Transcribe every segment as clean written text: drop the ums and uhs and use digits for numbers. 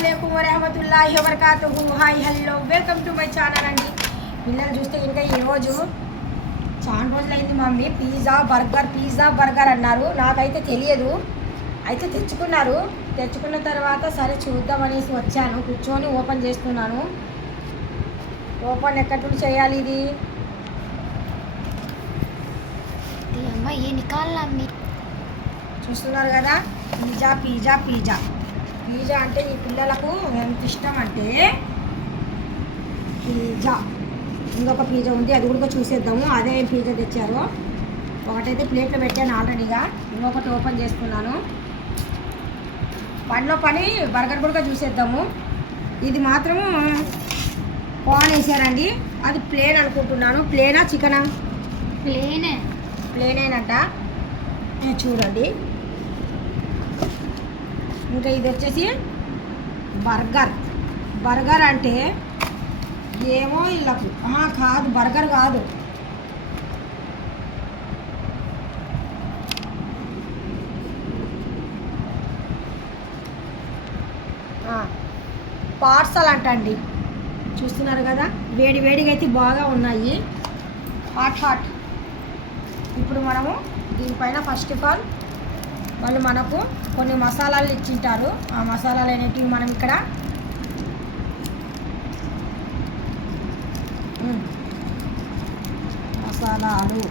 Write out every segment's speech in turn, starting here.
అస్సలాముఅలైకుం వరహమతుల్లాహి వబరకాతుహు. Hi hello welcome to my channel అండి. పిల్లలు చూస్తే ఇంకా ఈరోజు చాలా రోజులైంది మమ్మీ పిజ్జా బర్గర్ అన్నారు. నాకైతే తెలియదు, అయితే తెచ్చుకున్న తర్వాత సరే చూద్దామనేసి వచ్చాను. కూర్చొని ఓపెన్ చేస్తున్నాను. ఓపెన్ ఎక్కడి నుంచి చేయాలి ఇది? చూస్తున్నారు కదా, పిజ్జా అంటే ఈ పిల్లలకు ఎంత ఇష్టం అంటే పిజ్జా. ఇంకొక పిజ్జా ఉంది, అది కూడా చూసేద్దాము. అదే పిజ్జా తెచ్చారు. ఒకటైతే ప్లేట్లో పెట్టాను ఆల్రెడీగా, ఇంకొకటి ఓపెన్ చేస్తున్నాను. పనిలో పని బర్గర్ కూడా చూసేద్దాము. ఇది మాత్రము పాన్ వేసారండి, అది ప్లేన్ అనుకుంటున్నాను. ప్లేనా చికెనా? ప్లేనేనంట. చూడండి, ఇంకా ఇది వచ్చేసి బర్గర్ అంటే ఏమో వీళ్ళకు కాదు, బర్గర్ కాదు. పార్సల్ అంటండి. చూస్తున్నారు కదా, వేడిగా అయితే బాగా ఉన్నాయి, హాట్. ఇప్పుడు మనము దీనిపైన ఫస్ట్ ఆఫ్ ఆల్ వాళ్ళు మనకు కొన్ని మసాలాలు ఇచ్చింటారు. ఆ మసాలాలు అనేటివి మనం ఇక్కడ మసాలాలు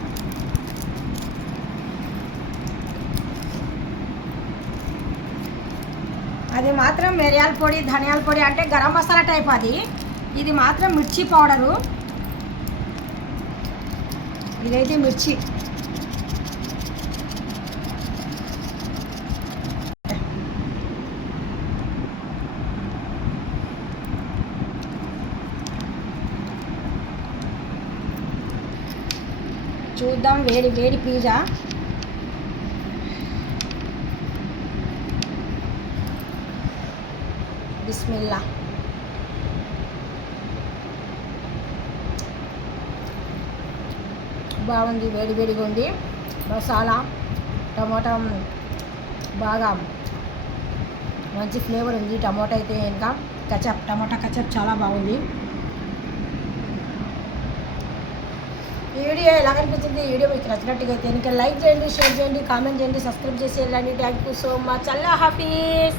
అది మాత్రం మిరియాల పొడి, ధనియాల పొడి అంటే గరం మసాలా టైప్ అది. ఇది మాత్రం మిర్చి పౌడరు. ఇదైతే మిర్చి. చూద్దాం వేడి పిజ్జా. బిస్మిల్లా. బాగుంది, వేడిగా ఉంది. మసాలా టమాటా బాగా మంచి ఫ్లేవర్ ఉంది. టమాటా అయితే ఇంకా టమాటా కచప్ చాలా బాగుంది. ఈ వీడియో ఎలా అనిపించింది? ఈ వీడియో మీకు నచ్చినట్టుగా అయితే ఇంకా లైక్ చేయండి, షేర్ చేయండి, కామెంట్ చేయండి, సబ్స్క్రైబ్ చేసి వెళ్ళండి. Thank you so much. Allah Hafeez.